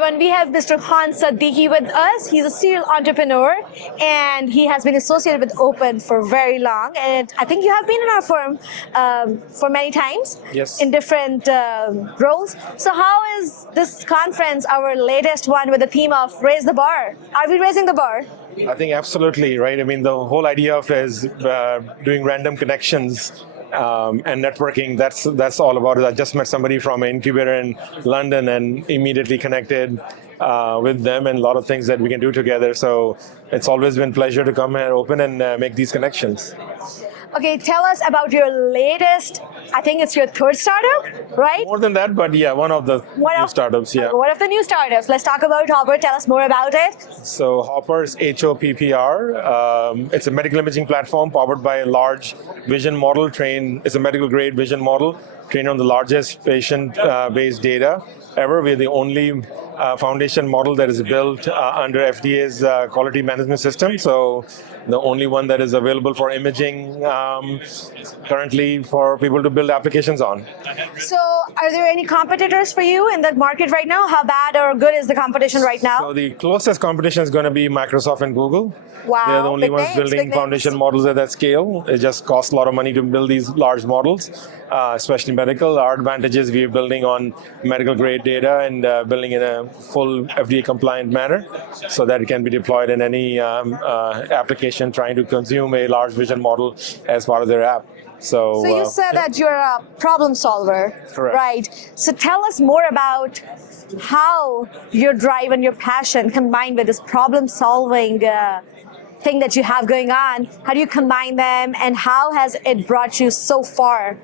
everyone. We have Mr. Siddiqui with us. He's a serial entrepreneur and he has been associated with Open for very long. And I think you have been in our firm for many times. Yes. In different roles. So how is this conference, our latest one, with the theme of Raise the Bar? Are we raising the bar? I think absolutely, right? I mean, the whole idea of is doing random connections and networking. That's all about it. I just met somebody from an incubator in London and immediately connected with them, and a lot of things that we can do together. So it's always been a pleasure to come here open and make these connections. Okay, tell us about your latest, I think it's your third startup, right? More than that, but yeah, one of the new startups, yeah. One of the new startups. Let's talk about HOPPR. Tell us more about it. So HOPPR is HOPPR. It's a medical imaging platform powered by a large vision model it's a medical grade vision model trained on the largest patient-based data ever. We're the only foundation model that is built under FDA's quality management system. So the only one that is available for imaging currently for people to build applications on. So are there any competitors for you in that market right now? How bad or good is the competition right now? So the closest competition is going to be Microsoft and Google. Wow, they're the only ones building big foundation models at that scale. It just costs a lot of money to build these large models, especially medical. Our advantage is we're building on medical grade data and building in a full FDA compliant manner so that it can be deployed in any application trying to consume a large vision model as part of their app. So you said that you're a problem solver, correct. Right? So tell us more about how your drive and your passion combined with this problem solving thing that you have going on. How do you combine them and how has it brought you so far?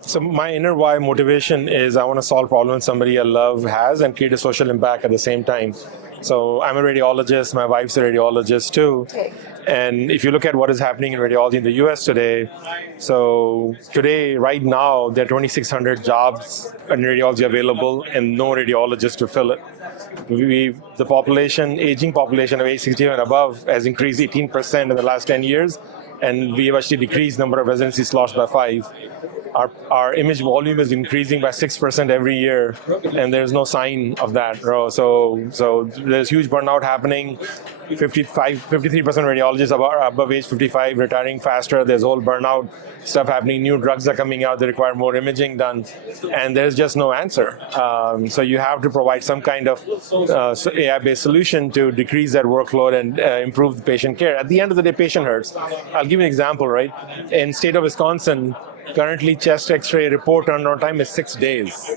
So my inner why motivation is I want to solve problems somebody I love has and create a social impact at the same time. So I'm a radiologist, my wife's a radiologist too. Okay. And if you look at what is happening in radiology in the US today, so today, right now, there are 2,600 jobs in radiology available and no radiologist to fill it. The population, aging population of age 65 and above has increased 18% in the last 10 years, and we have actually decreased number of residency slots by 5. Our image volume is increasing by 6% every year, and there's no sign of that. So there's huge burnout happening. 53% radiologists above age 55 retiring faster. There's whole burnout stuff happening. New drugs are coming out that require more imaging done, and there's just no answer. So you have to provide some kind of AI-based solution to decrease that workload and improve the patient care. At the end of the day, patient hurts. I'll give you an example, right? In state of Wisconsin, currently chest X-ray report turnaround time is 6 days.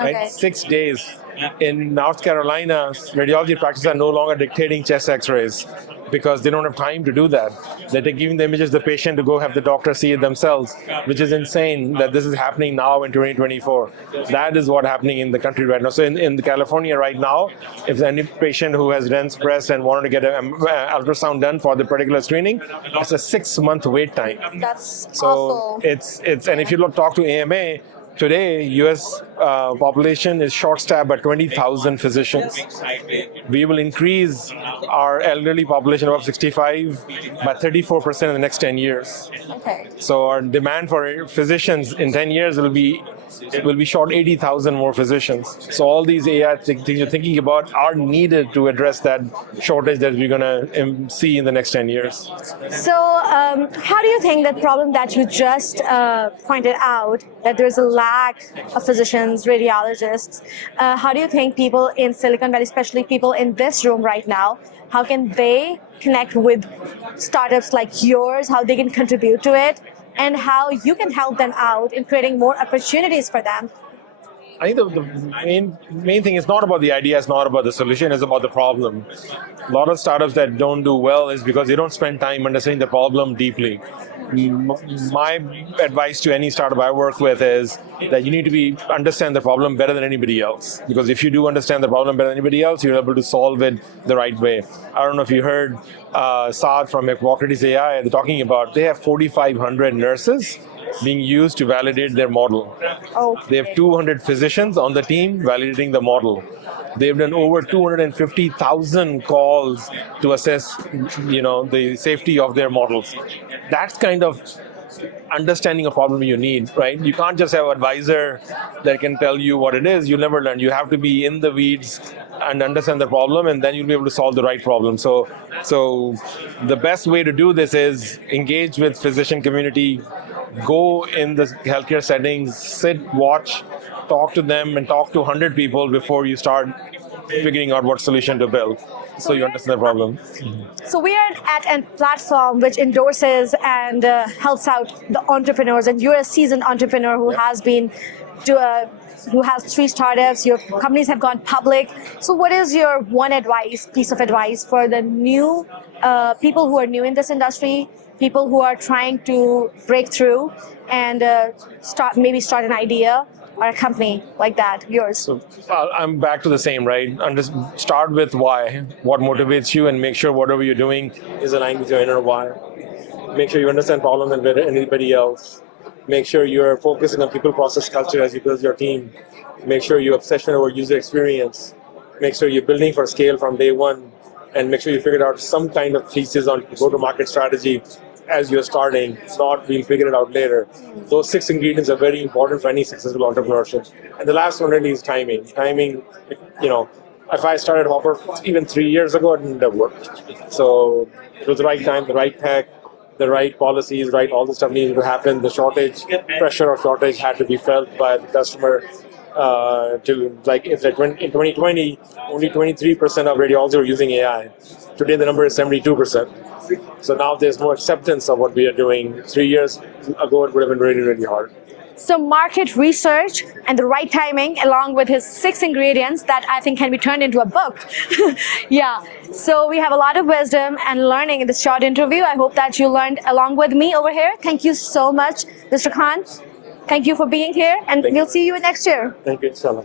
Right? Okay. 6 days. In North Carolina, radiology practices are no longer dictating chest X-rays because they don't have time to do that. They're giving the images to the patient to go have the doctor see it themselves, which is insane that this is happening now in 2024. That is what's happening in the country right now. So in California right now, if there's any patient who has dense breast and wanted to get an ultrasound done for the particular screening, it's a 6-month wait time. That's so awful. It's and if you talk to AMA, today, U.S. population is short-staffed by 20,000 physicians. We will increase our elderly population above 65 by 34% in the next 10 years. Okay. So our demand for physicians in 10 years will be short 80,000 more physicians. So all these AI things you're thinking about are needed to address that shortage that we're going to see in the next 10 years. So how do you think that problem that you just pointed out, that there's a lack of physicians, radiologists, how do you think people in Silicon Valley, especially people in this room right now, how can they connect with startups like yours, how they can contribute to it, and how you can help them out in creating more opportunities for them? I think the main thing is not about the idea, it's not about the solution, it's about the problem. A lot of startups that don't do well is because they don't spend time understanding the problem deeply. My advice to any startup I work with is that you need to understand the problem better than anybody else. Because if you do understand the problem better than anybody else, you're able to solve it the right way. I don't know if you heard Saad from Hippocrates AI, they're talking about, they have 4,500 nurses being used to validate their model. Okay. They have 200 physicians on the team validating the model. They've done over 250,000 calls to assess, the safety of their models. That's kind of understanding a problem you need, right? You can't just have an advisor that can tell you what it is. You'll never learn. You have to be in the weeds and understand the problem, and then you'll be able to solve the right problem. So the best way to do this is engage with physician community, go in the healthcare settings, sit, watch, talk to them, and talk to 100 people before you start figuring out what solution to build. So you understand the problem. So we are at a platform which endorses and helps out the entrepreneurs, and you're a seasoned entrepreneur who has been who has 3 startups. Your companies have gone public. So what is your one piece of advice for the new people who are new in this industry, people who are trying to break through and start an idea or a company like that, yours? So I'm back to the same, right? Start with why, what motivates you, and make sure whatever you're doing is aligned with your inner why. Make sure you understand problems and better than anybody else. Make sure you're focusing on people, process, culture as you build your team. Make sure you obsession over user experience. Make sure you're building for scale from day one, and make sure you figure out some kind of thesis on go-to-market strategy as you're starting, not we'll figure it out later. Those 6 ingredients are very important for any successful entrepreneurship. And the last one really is timing. Timing, if I started HOPPR even 3 years ago, it wouldn't have worked. So it was the right time, the right tech, the right policies, right, all the stuff needed to happen. The pressure of shortage had to be felt by the customer. In 2020, only 23% of radiologists were using AI. Today the number is 72%. So now there's more acceptance of what we are doing. 3 years ago it would have been really, really hard. So market research and the right timing, along with his 6 ingredients that I think can be turned into a book. Yeah. So we have a lot of wisdom and learning in this short interview. I hope that you learned along with me over here. Thank you so much, Mr. Khan. Thank you for being here, and we'll see you next year. Thank you, inshallah.